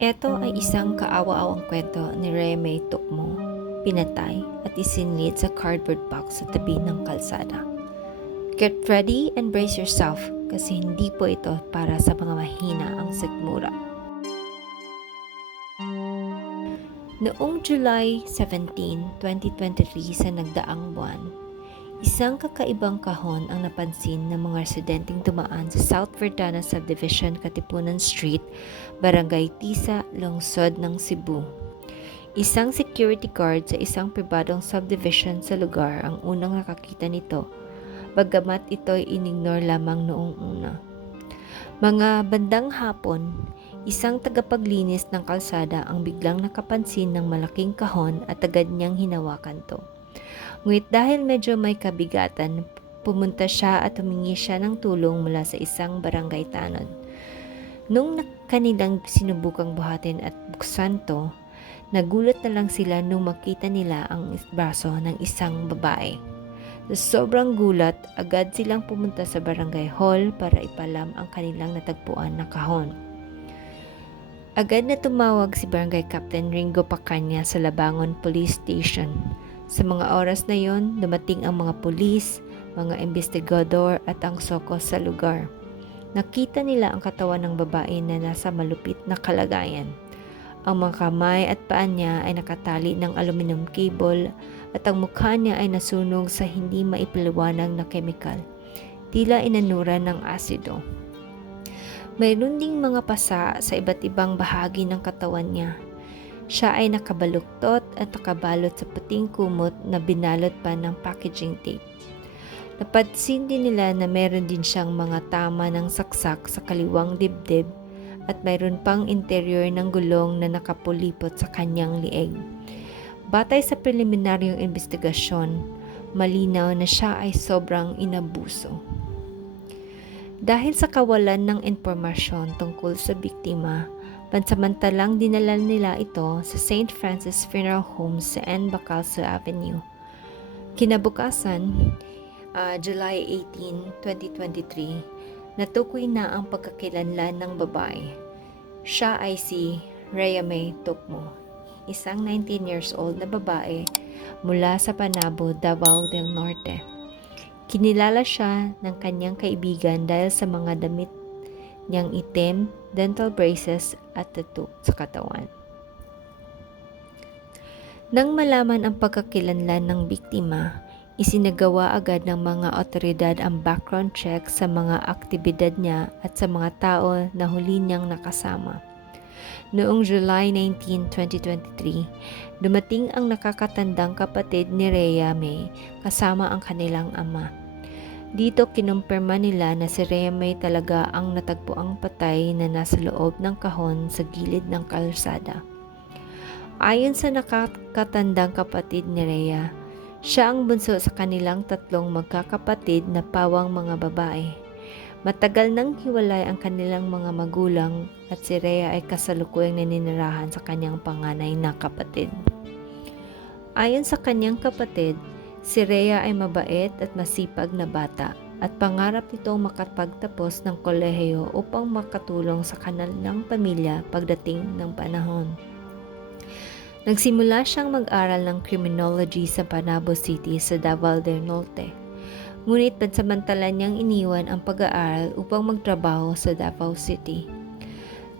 Ito ay isang kaawa-awang kwento ni Reme Tukmo, pinatay at isinilid sa cardboard box sa tabi ng kalsada. Get ready and brace yourself kasi hindi po ito para sa mga mahina ang sikmura. Noong July 17, 2023 sa nagdaang buwan, Isang kakaibang kahon ang napansin ng mga residenteng dumaan sa South Verdana Subdivision, Katipunan Street, Barangay Tisa, Lungsod ng Cebu. Isang security guard sa isang pribadong subdivision sa lugar ang unang nakakita nito, bagamat ito ay inignore lamang noong una. Mga bandang hapon, isang tagapaglinis ng kalsada ang biglang nakapansin ng malaking kahon at agad niyang hinawakan to. Ngunit dahil medyo may kabigatan, pumunta siya at humingi siya ng tulong mula sa isang barangay tanod. Nung kanilang sinubukang buhatin at buksan to, nagulat na lang sila nung makita nila ang braso ng isang babae. Sa sobrang gulat, agad silang pumunta sa barangay hall para ipalam ang kanilang natagpuan na kahon. Agad na tumawag si Barangay Captain Ringo Pacanya sa Labangon Police Station sa mga oras na yon, dumating ang mga pulis, mga investigador at ang soko sa lugar. Nakita nila ang katawan ng babae na nasa malupit na kalagayan. Ang mga kamay at paa niya ay nakatali ng aluminum cable at ang mukha niya ay nasunog sa hindi maipaliwanag na kemikal. Tila inanura ng asido. Mayroon ding mga pasa sa iba't ibang bahagi ng katawan niya siya ay nakabaluktot at nakabalot sa puting kumot na binalot pa ng packaging tape. Napansin din nila na meron din siyang mga tama ng saksak sa kaliwang dibdib at mayroon pang interior ng gulong na nakapulipot sa kanyang lieg. Batay sa preliminaryong investigasyon, malinaw na siya ay sobrang inabuso. Dahil sa kawalan ng impormasyon tungkol sa biktima, Pansamantalang dinala nila ito sa St. Francis Funeral Home sa N. Bacalso Avenue. Kinabukasan, uh, July 18, 2023, natukoy na ang pagkakilanlan ng babae. Siya ay si Rhea May Tukmo, isang 19 years old na babae mula sa Panabo, Davao del Norte. Kinilala siya ng kanyang kaibigan dahil sa mga damit niyang itim, dental braces at tattoo sa katawan. Nang malaman ang pagkakilanlan ng biktima, isinagawa agad ng mga otoridad ang background check sa mga aktibidad niya at sa mga tao na huli niyang nakasama. Noong July 19, 2023, dumating ang nakakatandang kapatid ni Rhea May kasama ang kanilang ama. Dito kinumpirma nila na si Rhea May talaga ang natagpuang patay na nasa loob ng kahon sa gilid ng kalsada. Ayon sa nakakatandang kapatid ni Rhea, siya ang bunso sa kanilang tatlong magkakapatid na pawang mga babae. Matagal nang hiwalay ang kanilang mga magulang at si Rhea ay kasalukuyang naninirahan sa kanyang panganay na kapatid. Ayon sa kanyang kapatid, Si Rhea ay mabait at masipag na bata at pangarap nitong makapagtapos ng kolehiyo upang makatulong sa kanilang pamilya pagdating ng panahon. Nagsimula siyang mag-aral ng criminology sa Panabo City sa Davao del Norte. Ngunit pansamantala niyang iniwan ang pag-aaral upang magtrabaho sa Davao City.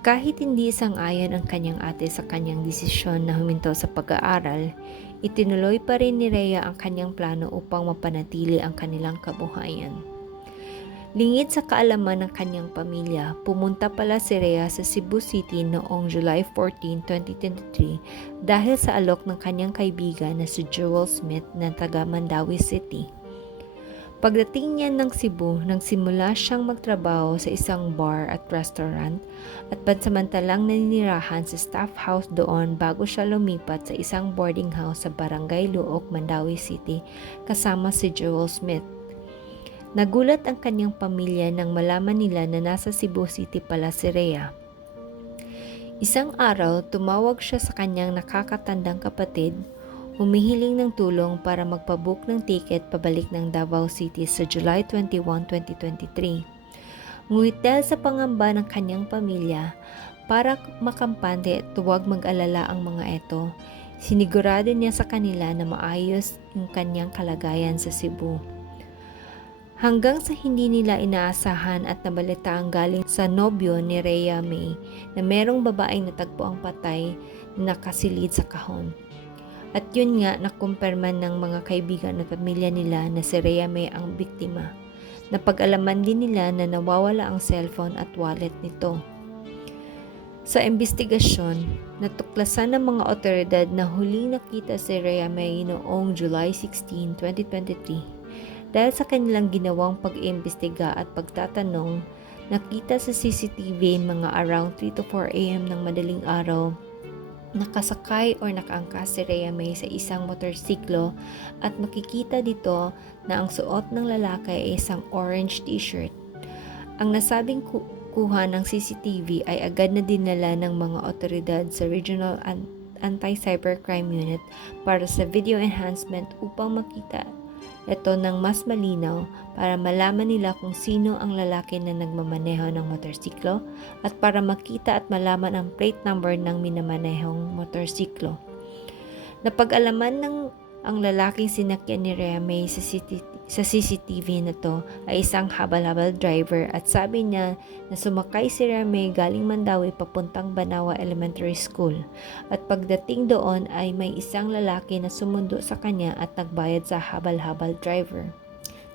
Kahit hindi sang-ayon ang kanyang ate sa kanyang desisyon na huminto sa pag-aaral, itinuloy pa rin ni Rhea ang kanyang plano upang mapanatili ang kanilang kabuhayan. Lingid sa kaalaman ng kanyang pamilya, pumunta pala si Rhea sa Cebu City noong July 14, 2023 dahil sa alok ng kanyang kaibigan na si Joel Smith na taga Mandawi City. Pagdating niya ng Cebu, nagsimula siyang magtrabaho sa isang bar at restaurant at pansamantalang naninirahan sa staff house doon bago siya lumipat sa isang boarding house sa Barangay Luok, Mandawi City kasama si Joel Smith. Nagulat ang kanyang pamilya nang malaman nila na nasa Cebu City pala si Rhea. Isang araw, tumawag siya sa kanyang nakakatandang kapatid humihiling ng tulong para magpabook ng ticket pabalik ng Davao City sa July 21, 2023. Ngunit dahil sa pangamba ng kanyang pamilya, Para makampante at huwag mag-alala ang mga ito, sinigurado niya sa kanila na maayos yung kanyang kalagayan sa Cebu. Hanggang sa hindi nila inaasahan at nabalita ang galing sa nobyo ni Rhea May na merong babaeng natagpo ang patay na nakasilid sa kahon. At yun nga nakumpirman ng mga kaibigan at pamilya nila na si Rhea May ang biktima. Napag-alaman din nila na nawawala ang cellphone at wallet nito. Sa investigasyon, natuklasan ng mga otoridad na huling nakita si Rhea May noong July 16, 2023 dahil sa kanilang ginawang pag-iimbestiga at pagtatanong, nakita sa CCTV mga around 3 to 4 a.m. ng madaling araw nakasakay or nakaangkas si Rhea May sa isang motorsiklo at makikita dito na ang suot ng lalaki ay isang orange t-shirt. Ang nasabing ku- kuha ng CCTV ay agad na dinala ng mga otoridad sa Regional An- Anti-Cybercrime Unit para sa video enhancement upang makita ito ng mas malinaw para malaman nila kung sino ang lalaki na nagmamaneho ng motorsiklo at para makita at malaman ang plate number ng minamanehong motorsiklo. Napag-alaman ng ang lalaking sinakyan ni Rhea sa, CCTV, na to ay isang habal-habal driver at sabi niya na sumakay si Rhea galing Mandawi papuntang Banawa Elementary School at pagdating doon ay may isang lalaki na sumundo sa kanya at nagbayad sa habal-habal driver.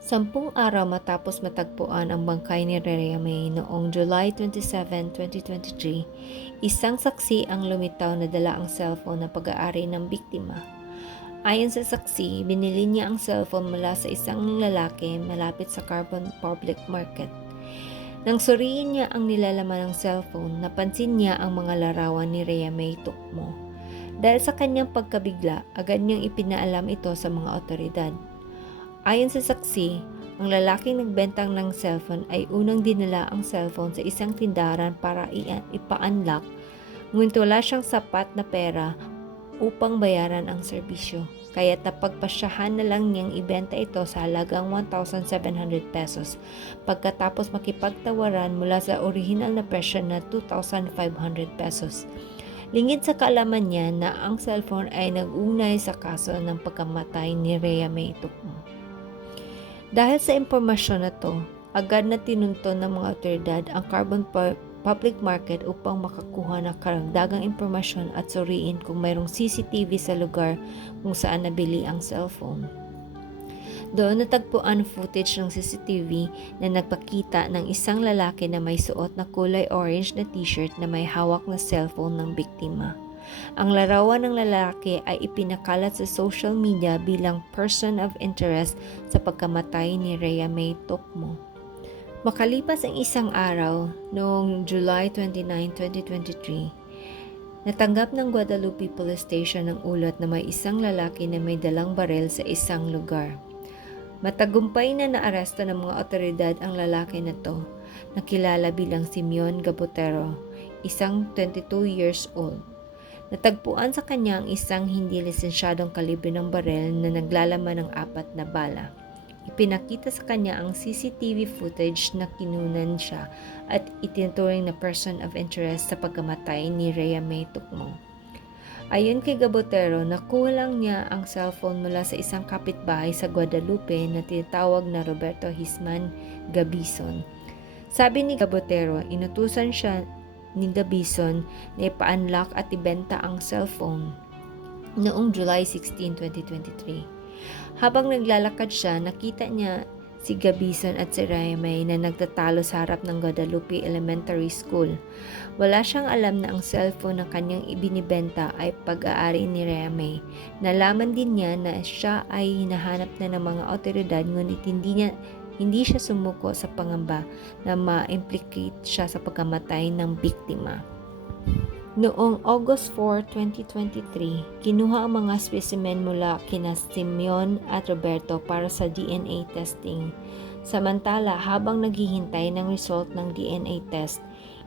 Sampung araw matapos matagpuan ang bangkay ni Rhea noong July 27, 2023, isang saksi ang lumitaw na dala ang cellphone na pag-aari ng biktima. Ayon sa saksi, binili niya ang cellphone mula sa isang lalaki malapit sa Carbon Public Market. Nang suriin niya ang nilalaman ng cellphone, napansin niya ang mga larawan ni Rhea May Tukmo. Dahil sa kanyang pagkabigla, agad niyang ipinaalam ito sa mga otoridad. Ayon sa saksi, ang lalaking nagbentang ng cellphone ay unang dinala ang cellphone sa isang tindaran para ipa-unlock, ngunit wala siyang sapat na pera upang bayaran ang serbisyo. Kaya napagpasyahan na lang niyang ibenta ito sa halagang 1,700 pesos pagkatapos makipagtawaran mula sa original na presyo na 2,500 pesos. Lingid sa kaalaman niya na ang cellphone ay nag-unay sa kaso ng pagkamatay ni Rhea May Tukmo. Dahil sa impormasyon na to, agad na tinunton ng mga otoridad ang carbon public market upang makakuha ng karagdagang impormasyon at suriin kung mayroong CCTV sa lugar kung saan nabili ang cellphone. Doon natagpuan footage ng CCTV na nagpakita ng isang lalaki na may suot na kulay orange na t-shirt na may hawak na cellphone ng biktima. Ang larawan ng lalaki ay ipinakalat sa social media bilang person of interest sa pagkamatay ni Rhea May Tokmo. Makalipas ang isang araw, noong July 29, 2023, natanggap ng Guadalupe Police Station ang ulat na may isang lalaki na may dalang barel sa isang lugar. Matagumpay na naaresto ng mga otoridad ang lalaki na to, nakilala bilang Simeon Gabotero, isang 22 years old. Natagpuan sa kanya ang isang hindi lisensyadong kalibre ng barel na naglalaman ng apat na bala. Ipinakita sa kanya ang CCTV footage na kinunan siya at itinuturing na person of interest sa pagkamatay ni Rhea May Tukmo. Ayon kay Gabotero, nakuha lang niya ang cellphone mula sa isang kapitbahay sa Guadalupe na tinatawag na Roberto Hisman Gabison. Sabi ni Gabotero, inutusan siya ni Gabison na ipa-unlock at ibenta ang cellphone noong July 16, 2023. Habang naglalakad siya, nakita niya si Gabison at si Raymay na nagtatalo sa harap ng Guadalupe Elementary School. Wala siyang alam na ang cellphone na kanyang ibinibenta ay pag-aari ni Raymay. Nalaman din niya na siya ay hinahanap na ng mga otoridad ngunit hindi niya hindi siya sumuko sa pangamba na ma-implicate siya sa pagkamatay ng biktima. Noong August 4, 2023, kinuha ang mga specimen mula kina Simeon at Roberto para sa DNA testing. Samantala, habang naghihintay ng result ng DNA test,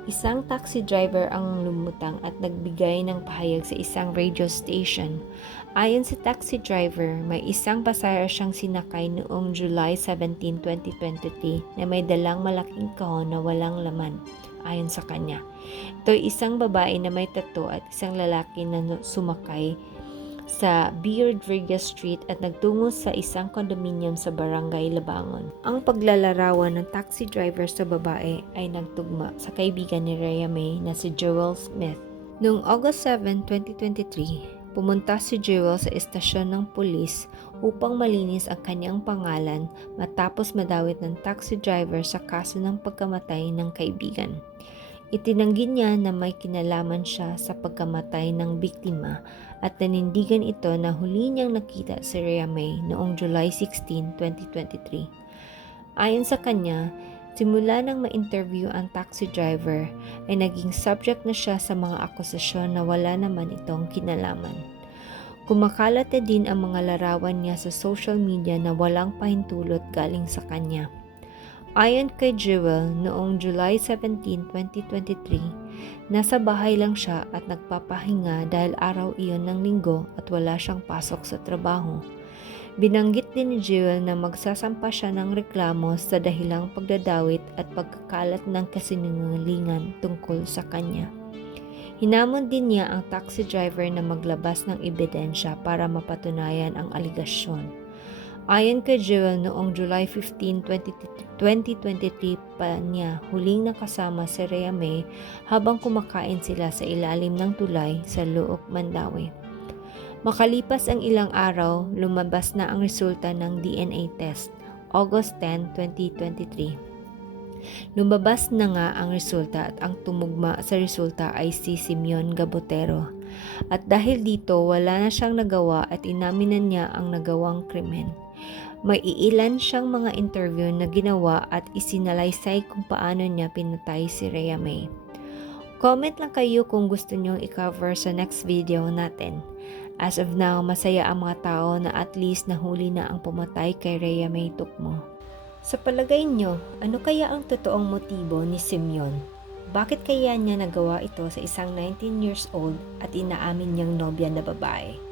isang taxi driver ang lumutang at nagbigay ng pahayag sa isang radio station. Ayon sa taxi driver, may isang pasahero siyang sinakay noong July 17, 2023 na may dalang malaking kahon na walang laman. Ayon sa kanya. Ito ay isang babae na may tattoo at isang lalaki na sumakay sa Beard Rodriguez Street at nagtungo sa isang condominium sa Barangay Labangon. Ang paglalarawan ng taxi driver sa babae ay nagtugma sa kaibigan ni Rhea May na si Joel Smith. Noong August 7, 2023, pumunta si Joel sa estasyon ng pulis upang malinis ang kanyang pangalan matapos madawit ng taxi driver sa kaso ng pagkamatay ng kaibigan. Itinanggi niya na may kinalaman siya sa pagkamatay ng biktima at nanindigan ito na huli niyang nakita si Rhea May noong July 16, 2023. Ayon sa kanya, simula nang ma-interview ang taxi driver ay naging subject na siya sa mga akusasyon na wala naman itong kinalaman. Kumakalat na din ang mga larawan niya sa social media na walang pahintulot galing sa kanya. Ayon kay Jewel, noong July 17, 2023, nasa bahay lang siya at nagpapahinga dahil araw iyon ng linggo at wala siyang pasok sa trabaho. Binanggit din ni Jewel na magsasampa siya ng reklamo sa dahilang pagdadawit at pagkakalat ng kasinungalingan tungkol sa kanya. Hinamon din niya ang taxi driver na maglabas ng ebidensya para mapatunayan ang aligasyon. Ayon kay Jewel noong July 15, 2023 pa niya huling nakasama si Rhea May habang kumakain sila sa ilalim ng tulay sa Luok, Mandawi. Makalipas ang ilang araw, lumabas na ang resulta ng DNA test, August 10, 2023. Lumabas na nga ang resulta at ang tumugma sa resulta ay si Simeon Gabotero. At dahil dito, wala na siyang nagawa at inamin na niya ang nagawang krimen. May iilan siyang mga interview na ginawa at isinalaysay kung paano niya pinatay si Rhea May. Comment lang kayo kung gusto nyong i-cover sa next video natin. As of now, masaya ang mga tao na at least nahuli na ang pumatay kay Rhea May Tukmo. Sa palagay nyo, ano kaya ang totoong motibo ni Simeon? Bakit kaya niya nagawa ito sa isang 19 years old at inaamin niyang nobya na babae?